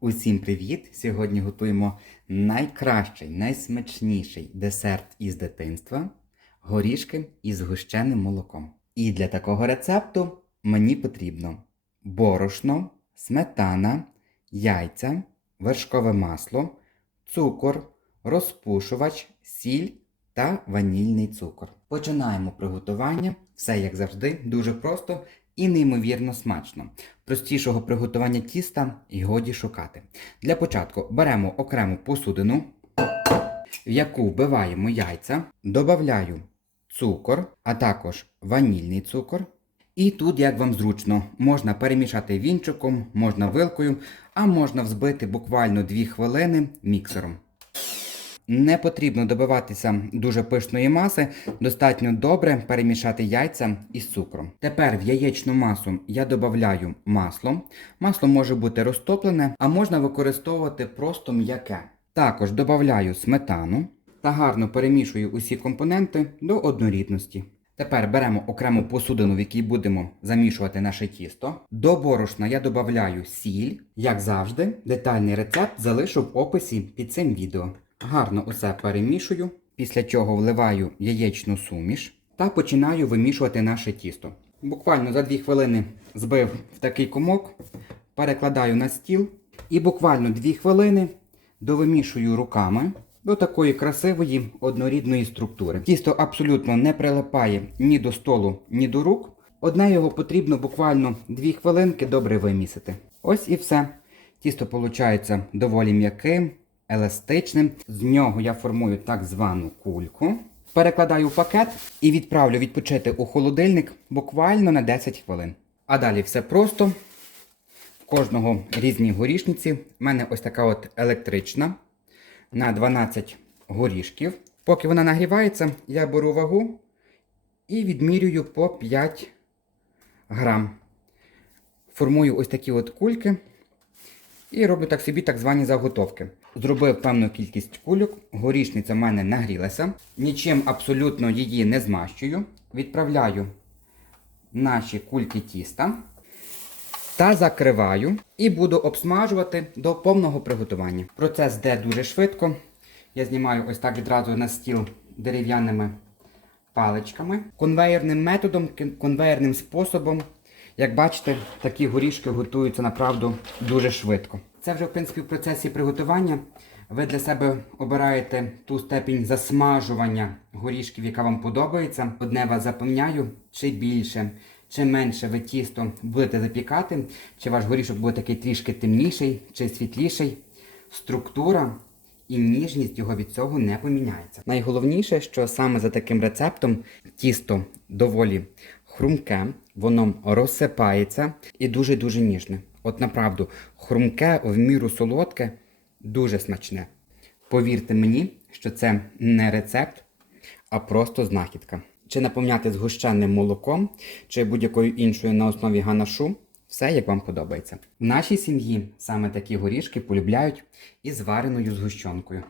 Усім привіт! Сьогодні готуємо найкращий, найсмачніший десерт із дитинства горішки із згущеним молоком. І для такого рецепту мені потрібно борошно, сметана, яйця, вершкове масло, цукор, розпушувач, сіль та ванільний цукор. Починаємо приготування. Все як завжди, дуже просто і неймовірно смачно. Простішого приготування тіста й годі шукати. Для початку беремо окрему посудину, в яку вбиваємо яйця, додаю цукор, а також ванільний цукор. І тут, як вам зручно, можна перемішати вінчиком, можна вилкою, а можна взбити буквально 2 хвилини міксером. Не потрібно добиватися дуже пишної маси, достатньо добре перемішати яйця із цукром. Тепер в яєчну масу я додаю масло. Масло може бути розтоплене, а можна використовувати просто м'яке. Також додаю сметану та гарно перемішую усі компоненти до однорідності. Тепер беремо окрему посудину, в якій будемо замішувати наше тісто. До борошна я додаю сіль. Як завжди, детальний рецепт залишу в описі під цим відео. Гарно усе перемішую, після чого вливаю яєчну суміш та починаю вимішувати наше тісто. Буквально за 2 хвилини збив в такий комок, перекладаю на стіл і буквально 2 хвилини довимішую руками до такої красивої однорідної структури. Тісто абсолютно не прилипає ні до столу, ні до рук. Одне його потрібно буквально 2 хвилинки добре вимісити. Ось і все. Тісто виходить доволі м'яким, еластичним. З нього я формую так звану кульку. Перекладаю в пакет і відправлю відпочити у холодильник буквально на 10 хвилин. А далі все просто. В кожного різні горішниці. У мене ось така от електрична на 12 горішків. Поки вона нагрівається, я беру вагу і відмірюю по 5 грам. Формую ось такі от кульки. І роблю так собі так звані заготовки. Зробив певну кількість кульок, горішниця в мене нагрілася. Нічим абсолютно її не змащую. Відправляю наші кульки тіста та закриваю і буду обсмажувати до повного приготування. Процес йде дуже швидко. Я знімаю ось так відразу на стіл дерев'яними паличками. Конвейерним методом, конвейерним способом. Як бачите, такі горішки готуються направду дуже швидко. Це вже, в принципі, в процесі приготування. Ви для себе обираєте ту степінь засмажування горішків, яка вам подобається. Одне вас запевняю, чи більше, чи менше ви тісто будете запікати, чи ваш горішок буде такий трішки темніший, чи світліший. Структура і ніжність його від цього не поміняється. Найголовніше, що саме за таким рецептом тісто доволі хрумке, воно розсипається і дуже-дуже ніжне. От направду, хрумке, в міру солодке, дуже смачне. Повірте мені, що це не рецепт, а просто знахідка. Чи наповняти згущеним молоком, чи будь-якою іншою на основі ганашу. Все, як вам подобається. В нашій сім'ї саме такі горішки полюбляють із вареною згущенкою.